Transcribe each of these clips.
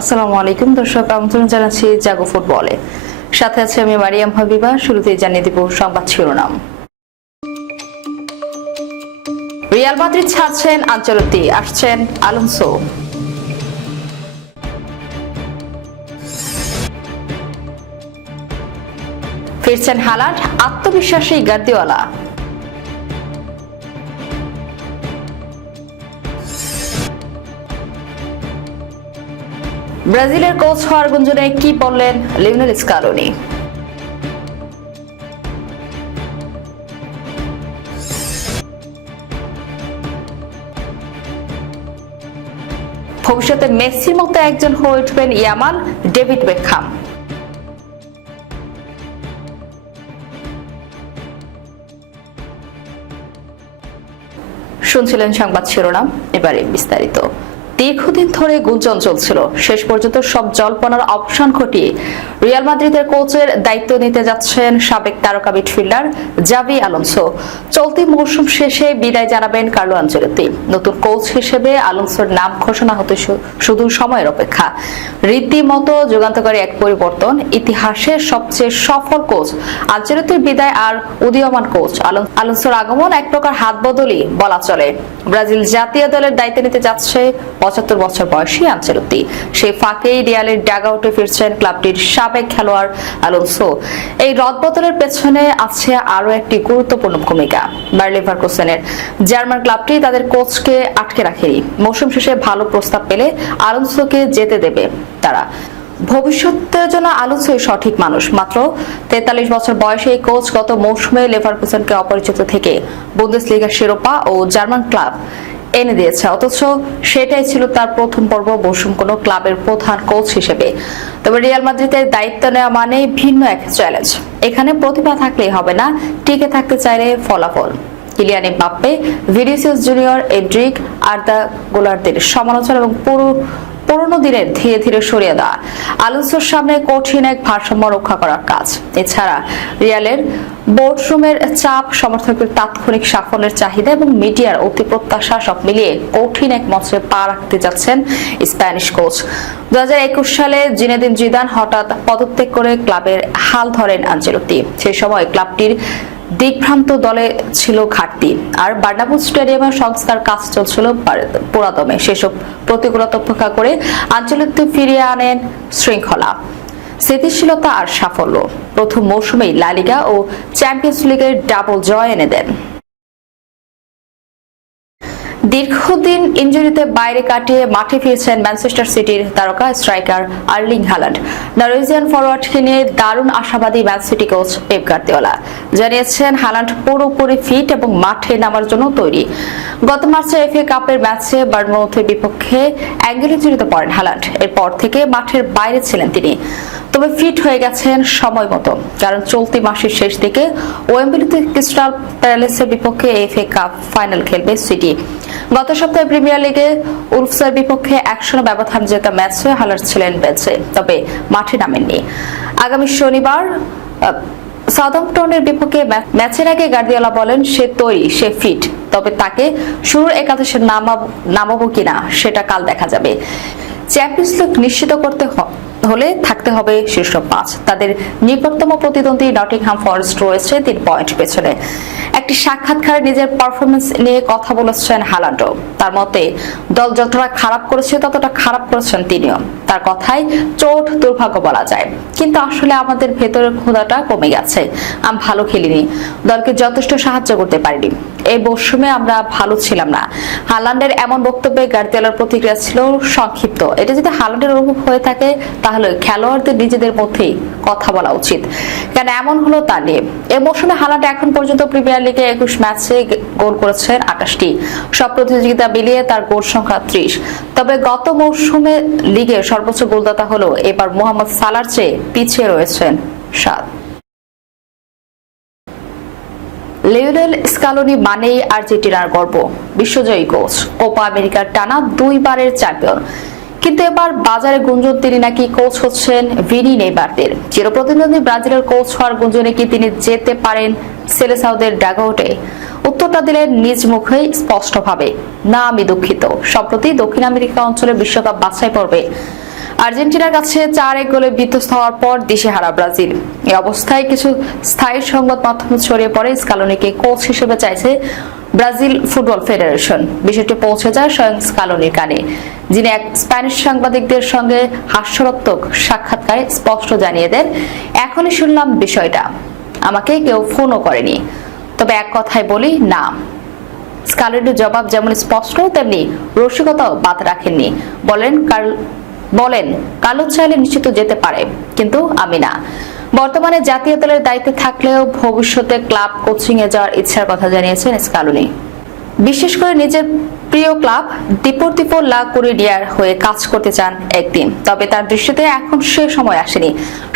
আসসালামু আলাইকুম দর্শক, আমন্ত্রণ জানাচ্ছি জাগো ফুটবলে। সাথে আছে আমি মারিয়াম হাবিবা, শুরুতেই জানিয়ে সংবাদ শিরোনাম। রিয়াল মাদ্রিদ ছাড়ছেন আঞ্চলতি আসছেন আলোনসো। ফিরছেন হালাট আত্মবিশ্বাসী গার্দিওয়ালা। ব্রাজিলের কোচ হওয়ার গুঞ্জনে কি বললেন লিওনেল স্কালোনি? ভবিষ্যতে মেসির মতো একজন হয়ে উঠবেন ইয়ামাল, ডেভিড বেকহাম। শুনছিলেন সংবাদ শিরোনাম, এবারে বিস্তারিত। দীর্ঘদিন ধরে গুঞ্জন চলছিল। শেষ পর্যন্ত সব জল্পনার অবসান ঘটিয়ে রিয়াল মাদ্রিদের কোচের দায়িত্ব নিতে যাচ্ছেন সাবেক তারকা মিডফিল্ডার জাভি আলোনসো। চলতি মৌসুম শেষে বিদায় জানাবেন কার্লো আঞ্চলতি নতুন কোচ হিসেবে আলোনসোর নাম ঘোষণা হতে শুধু সময়ের অপেক্ষা। রীতিমতো যুগান্তকারী এক পরিবর্তন, ইতিহাসের সবচেয়ে সফল কোচ আঞ্চলিকের বিদায় আর উদীয়মান কোচ আলোন- আলোনসোর আগমন এক প্রকার হাত বদলই বলা চলে। ব্রাজিল জাতীয় দলের দায়িত্ব নিতে যাচ্ছে পঁচাত্তর বছর বয়সী আঞ্চলতি সেই ফাঁকেই রিয়ালের ডাগাউটে ফিরছেন ক্লাবটির সাবেক খেলোয়াড় আলোনসো। এই রদবদলের পেছনে আছে আরও একটি গুরুত্বপূর্ণ ভূমিকা, বায়ার লিভারকুসেনের। জার্মান ক্লাবটি তাদের কোচকে আটকে রাখেনি। মৌসুম শেষে ভালো প্রস্তাব পেলে আলোনসোকে যেতে দেবে তারা। ভবিষ্যতের জন্য আলোচনায় সঠিক মানুষ, মাত্র তেতাল্লিশ বছর বয়সে এই কোচ গত মৌসুমে লেভারকুসেনকে অপরিচিত থেকে বুন্দেসলিগার শিরোপা ও জার্মান ক্লাব এনে দিয়েছে। অথচ সেটাই ছিল তার প্রথম পর্ব মৌসুম কোনো ক্লাবের প্রধান কোচ হিসেবে। তবে রিয়াল মাদ্রিদের দায়িত্ব নেওয়া মানে ভিন্ন এক চ্যালেঞ্জ এখানে প্রতিভা থাকলেই হবে না, টিকে থাকতে চাইলে ফলাফল। Kylian Mbappe, Vinicius Junior, Endrick, Arda গোলারদের সমালোচনা এবং পুরো, পুরনো দিনের ধীরে ধীরে সরিয়ে দেওয়া। আলোচনার সামনে কঠিন এক ভারসাম্য রক্ষা করার কাজ। এছাড়া রিয়ালের বোর্ডরুমের চাপ, সমর্থকদের তাৎক্ষণিক সাফল্যের চাহিদা এবং মিডিয়ার অতি প্রত্যাশা সব মিলিয়ে কঠিন এক মঞ্চে পা রাখতে যাচ্ছেন স্প্যানিশ কোচ। দুই হাজার একুশ সালে জিনেদিন জিদান হঠাৎ পদত্যাগ করে ক্লাবের হাল ধরেন আঞ্চলতি সেই সময় ক্লাবটির দিকভ্রান্ত দলে ছিল ঘাটতি। আর বার্নাবু স্টেডিয়ামের সংস্কার কাজ চলছিল পার- পুরাদমে সেসব প্রতিকূলতা উপেক্ষা করে আঞ্চলিকতে ফিরিয়ে আনেন শৃঙ্খলা। স্থিতিশীলতা আর সাফল্য। প্রথম মৌসুমেই লালিগা ও চ্যাম্পিয়ন্স লিগের ডাবল জয় এনে দেন। দীর্ঘদিন ইঞ্জুরিতে বাইরে কাটিয়ে মাঠে ফিরছেন ম্যানচেস্টার সিটির তারকা স্ট্রাইকার আর্লিং হ্যালান্ড নরওয়েজিয়ান ফরওয়ার্ডকে নিয়ে দারুণ আশাবাদী Man City coach Pep Guardiola. জানিয়েছেন, হালান্ড পুরোপুরি ফিট এবং মাঠে নামার জন্য তৈরি। গত মার্চে এফএ কাপের ম্যাচে বার্নমাউথের বিপক্ষে অ্যাঙ্গেল ইঞ্জুরিতে পড়েন হালান্ড। এরপর থেকে মাঠের বাইরে ছিলেন তিনি। তবে ফিট হয়ে গেছেন সময় মতো কারণ চলতি মাসের শেষ দিকে ওয়েম্বলিতে ক্রিস্টাল প্যালেসের বিপক্ষে এফএ কাপ ফাইনাল খেলবে সিটি। গত সপ্তাহে প্রিমিয়ার লিগে উলফসের বিপক্ষে একশো ব্যবধান জেতা ম্যাচে হালার ছিলেন বেঁচে তবে মাঠে নামেননি। আগামী শনিবার আহ, সাউদাম্পটনের বিপক্ষে ম্যাচের আগে গার্দিওলা বলেন সে তৈরি সে ফিট তবে তাকে শুরুর একাদশে নামাব- কিনা সেটা কাল দেখা যাবে। চ্যাম্পিয়ন্স লিগ নিশ্চিত করতে হলে থাকতে হবে শীর্ষ পাঁচ। তাদের নিকটতম প্রতিদ্বন্দ্বী নটিংহাম ফরেস্ট রয়েছে তিন পয়েন্ট পেছনে। একটি সাক্ষাৎকারে নিজের পারফরমেন্স নিয়ে কথা বলেছেন হালান্ডো। তার মতে, দল যতটা খারাপ করেছে, ততটা খারাপ করেছেন তিনিও। তার কথায় চোট দুর্ভাগ্য বলা যায়। কিন্তু আসলে আমাদের ভেতরের ক্ষুধাটা কমে গেছে। আমি ভালো খেলিনি। দলকে যথেষ্ট সাহায্য করতে পারিনি। এই মৌসুমে আমরা ভালো ছিলাম না। হালান্ডের এমন বক্তব্যে গার্দিয়ালার প্রতিক্রিয়া ছিল সংক্ষিপ্ত। এটা যদি হালান্ডের অনুভব হয়ে থাকে, তাহলে খেলোয়াড়দের নিজেদের মধ্যেই কথা বলা উচিত। কেন এমন হলো তা নিয়ে? এই মৌসুমে হালান্ড এখন পর্যন্ত প্রিমিয়ার লিগে একুশ ম্যাচে গোল করেছেন আটাশটি সব প্রতিযোগিতা মিলিয়ে তার গোল সংখ্যা ত্রিশ। তবে গত মৌসুমে লিগে সর্বোচ্চ গোলদাতা হলো এবার মোহাম্মদ সালার চেয়ে পিছিয়ে রয়েছেন সাত। লিওনেল স্কালোনি মানেই আর্জেন্টিনার গর্ব। বিশ্বজয়ী কোচ। কোপা আমেরিকার টানা দুইবারের চ্যাম্পিয়ন। কিন্তু এবার বাজারে গুঞ্জন তিনি নাকি কোচ হচ্ছেন ভিনি নেইমারদের। চিরপ্রতিদ্বন্দ্বী ব্রাজিলের কোচ হওয়ার গুঞ্জনে কি তিনি যেতে পারেন সেলেসাউদের ডাগাউটে উত্তরটা দিলেন নিজ মুখেই স্পষ্টভাবে। না, আমি দুঃখিত। সম্প্রতি দক্ষিণ আমেরিকা অঞ্চলে বিশ্বকাপ বাছাই পর্বে আর্জেন্টিনার কাছে চার এক গোলে বিধ্বস্ত হওয়ার পর দিশেহারা ব্রাজিল। এই অবস্থায় কিছু স্থায়ী সংবাদ মাধ্যমে ছড়িয়ে পড়ে। স্কালোনিকে কোচ হিসেবে চাইছে ব্রাজিল ফুটবল ফেডারেশন। বিষয়টি পৌঁছে যায় স্বয়ং স্কালোনির কানে। যিনি এক স্প্যানিশ সাংবাদিকদের সঙ্গে হাস্যরত্মক সাক্ষাৎকারে স্পষ্ট জানিয়ে দেন, এখনই শুনলাম বিষয়টা। আমাকে কেউ ফোনও করেনি। তবে এক কথায় বলি, না। স্কালেটের জবাব যেমন স্পষ্ট, তেমনি রসিকতাও বাদ রাখেননি। বলেন কার- বলেন কালো চাইলে নিশ্চিত যেতে পারে, কিন্তু আমি না বর্তমানে জাতীয় দলের দায়িত্বে থাকলেও ভবিষ্যতে ক্লাব কোচিং এ যাওয়ার ইচ্ছার কথা জানিয়েছেন স্কালুনি। বিশেষ করে নিজের প্রিয় ক্লাব ডিপোর্টিভো লা কোরিডিয়ার হয়ে কাজ করতে চান একদিন, তবে তার দৃষ্টিতে এখন সে সময় আসেনি।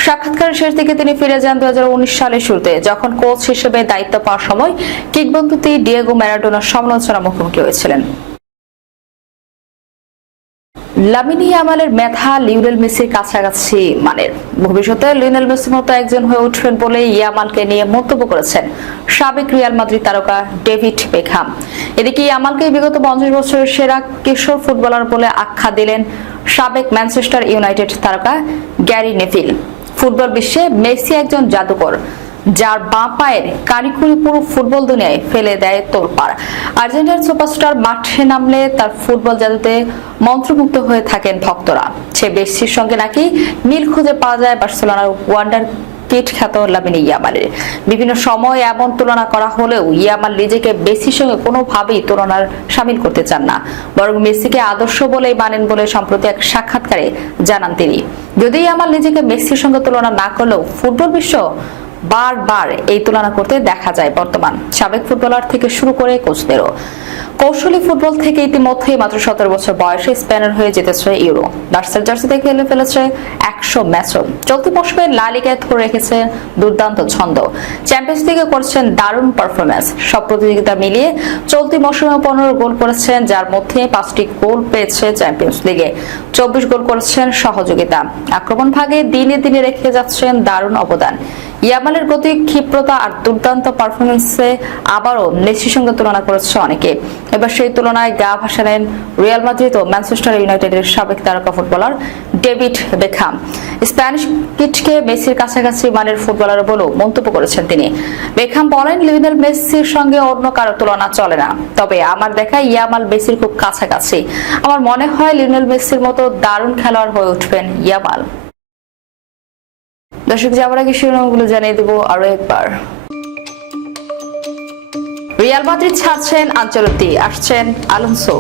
সাক্ষাৎকারের শেষ দিকে তিনি ফিরে যান দু হাজার উনিশ সালের শুরুতে, যখন কোচ হিসেবে দায়িত্ব পাওয়ার সময় কিংবদন্তি ডিয়েগো ম্যারাডোনার সমালোচনা মুখোমুখি হয়েছিলেন। লামিনি আমালের মেধা লিওনেল মেসির কাছাকাছি মানের। ভবিষ্যতে লিওনেল মেসির মতো একজন হয়ে উঠবেন বলে ইয়ামালকে নিয়ে মন্তব্য করেছেন সাবেক রিয়াল মাদ্রিদ তারকা ডেভিড বেকহাম এদিকে ইয়ামালকে বিগত পঞ্চাশ বছরের সেরা কিশোর ফুটবলার বলে আখ্যা দিলেন সাবেক ম্যানচেস্টার ইউনাইটেড তারকা গ্যারি নেভিল। ফুটবল বিশ্বে মেসি একজন জাদুকর। যার বাঁ পায়ের কারিকুরি পুরো ফুটবল দুনিয়ায় ফেলে দেয় তোলপাড়। আর্জেন্টিনার সুপারস্টার মাঠে নামলে তার ফুটবল জাদুতে মন্ত্রমুগ্ধ হয়ে থাকেন ভক্তরা। সে বেশির সঙ্গে নাকি মিল খুঁজে পাওয়া যায় বার্সেলোনার ওয়ান্ডার কিট খ্যাত ইয়ামালের। বিভিন্ন সময় এমন তুলনা করা হলেও ইয়ামাল নিজেকে মেসির সঙ্গে কোনোভাবেই তুলনার সামিল করতে চান না। বরং মেসিকে আদর্শ বলেই মানেন বলে সম্প্রতি এক সাক্ষাৎকারে জানান তিনি। যদি ইয়ামাল নিজেকে মেসির সঙ্গে তুলনা না করলেও ফুটবল বিশ্ব বারবার এই তুলনা করতে দেখা যায় বর্তমান সাবেক ফুটবলার থেকে শুরু করে কোচদেরও। কৌশলী ফুটবল থেকে ইতিমধ্যেই মাত্র সতেরো বছর বয়সে স্পেনের হয়ে জিতেছে ইউরো। ডার্সেল জার্সিতে খেলে ফেলেছে একশো ম্যাচও। চলতি মৌসুমে লা লিগায় ধরে রেখেছে দুর্দান্ত ছন্দ। চ্যাম্পিয়ন্স লিগে করছেন দারুণ পারফরমেন্স সব প্রতিযোগিতা মিলিয়ে চলতি মৌসুমে পনেরো গোল করেছেন, যার মধ্যে পাঁচটি গোল পেয়েছে চ্যাম্পিয়ন্স লিগে। চব্বিশ গোল করেছেন সহযোগিতা। আক্রমণ ভাগে দিনে দিনে রেখে যাচ্ছেন দারুণ অবদান। ইয়ামালের গতি, ক্ষিপ্রতা আর দুর্দান্ত পারফরমেন্সে আবারও মেসির সঙ্গে তুলনা করেছে অনেকে। এবার সেই তুলনায় গা ভাসালেন রিয়াল মাদ্রিদ ও ম্যানচেস্টার ইউনাইটেডের সাবেক তারকা ফুটবলার ডেভিড বেখাম। স্প্যানিশ কিটকে মেসির কাছাকাছি মানের ফুটবলার বলেও মন্তব্য করেছেন তিনি। বেখাম বলেন, লিওনেল মেসির সঙ্গে অন্য কারও তুলনা চলে না। তবে আমার দেখা ইয়ামাল মেসির খুব কাছাকাছি। আমার মনে হয় লিওনেল মেসির মতো দারুণ খেলোয়াড় হয়ে উঠবেন ইয়ামাল। দর্শক যাওয়ার আগে শিরোনামগুলো জানিয়ে দেবো আরও একবার। রিয়াল মাদ্রিদ ছাড়ছেন আঞ্চলতি আসছেন আলোনসো।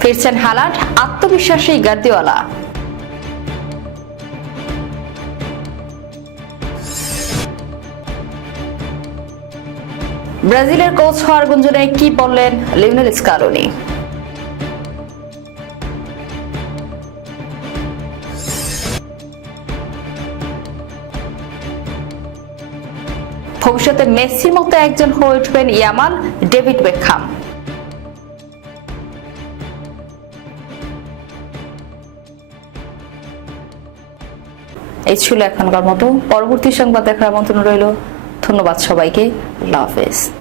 ফিরছেন হালাট, আত্মবিশ্বাসী গার্দিওয়ালা। ব্রাজিলের কোচ হওয়ার গুঞ্জনে কি বললেন লিওনেল স্কালোনি? ভবিষ্যতে মেসির মতো একজন হয়ে উঠবেন ইয়ামাল ডেভিড বেকহাম। এই ছিল এখনকার মতো। পরবর্তী সংবাদ দেখার আমন্ত্রণ রইল। ধন্যবাদ সবাইকে। আল্লাহ হাফেজ।